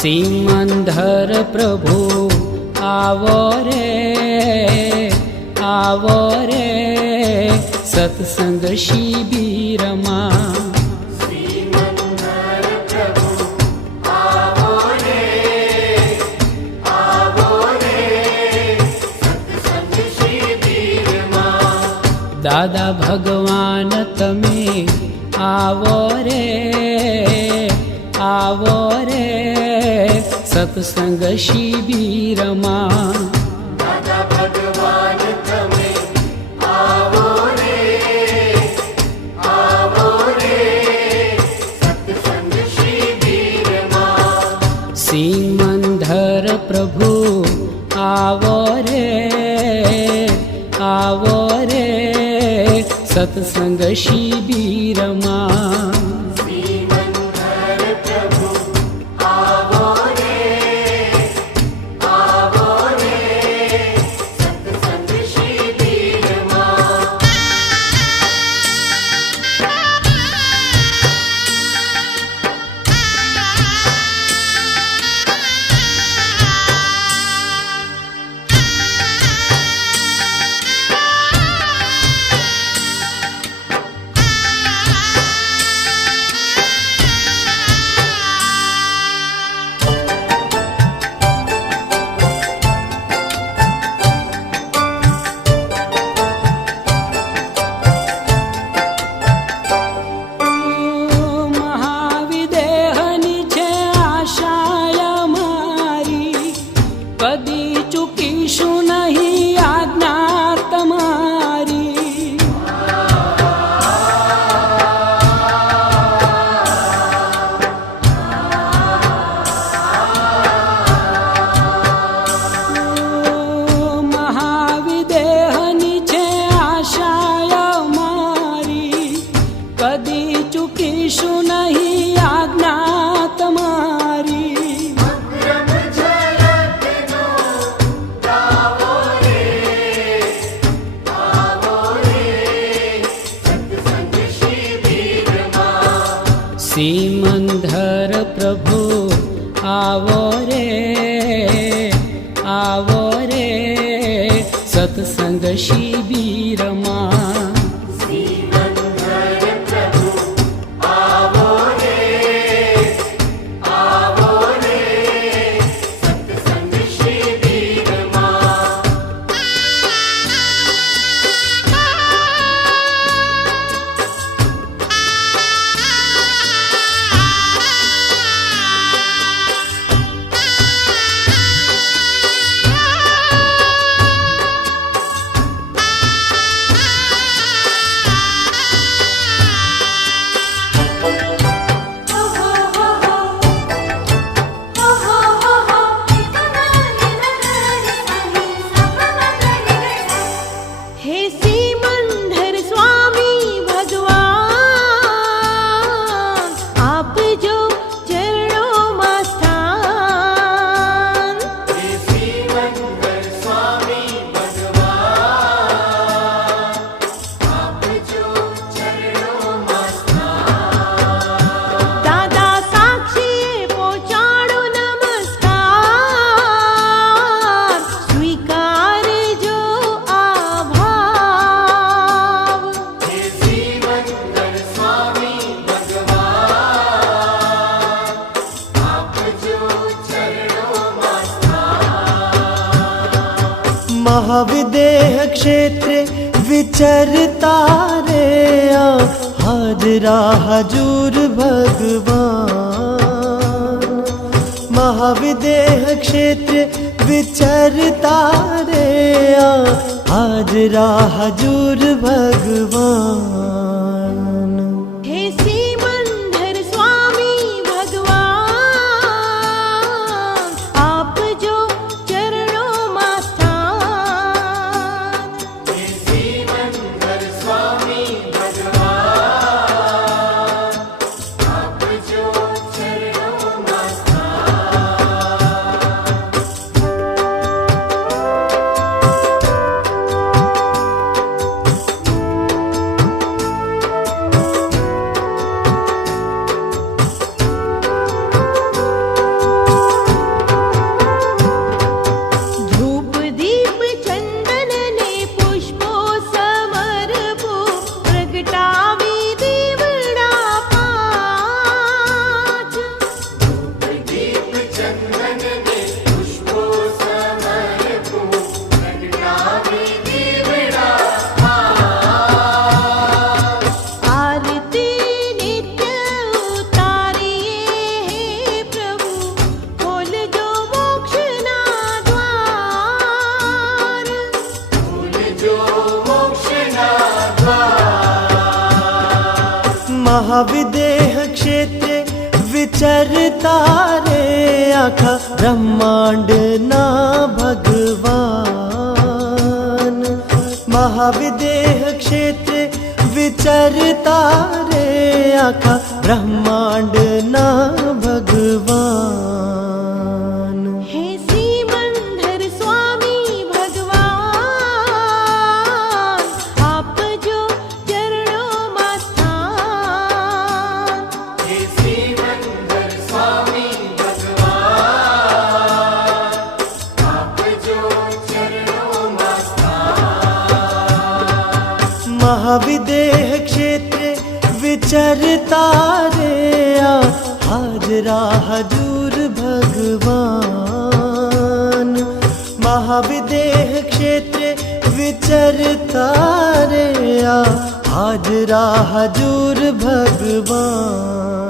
सिमंदर प्रभु आवो रे सत्संग शिबिर में। सिमंदर प्रभु आवो रे सत्संग शिबिर में। दादा भगवान तमे आवो रे सत्संग शिबिर में। दादा भगवान तमे आवो रे सत्संग शिबिर में। सिमंदर प्रभु आवो रे सत्संग शिबिर में। सिमंदर प्रभु आवो रे सत्संग शिबिर में। सिमंदर प्रभु आवो रे सत्संग शिबिर में। महाविदेह क्षेत्रे विचरता रे हाजरा हजूर भगवान। महाविदेह क्षेत्रे विचरता रे हाजरा हजूर भगवान। हे सिमंदर स्वामी भगवान आप जो चरणों में स्थान। हे सिमंदर स्वामी भगवान आप जो चरणों में स्थान। महाविदेह क्षेत्रे विचरता रे आखा ब्रह्मांड ना भगवान। महाविदेह क्षेत्रे विचरता रे आखा ब्रह्मांड ना भगवान। हे सिमंदर स्वामी भगवान, आप जो चरणों में स्थान। हे श्रीमंदर स्वामी भगवान, आप जो चरणों में स्थान। महाविदेह क्षेत्रे विचरता रे हाजरा हजूर भगवान। महाविदेह क्षेत्रे विचरता रे हाजरा हजूर भगवान।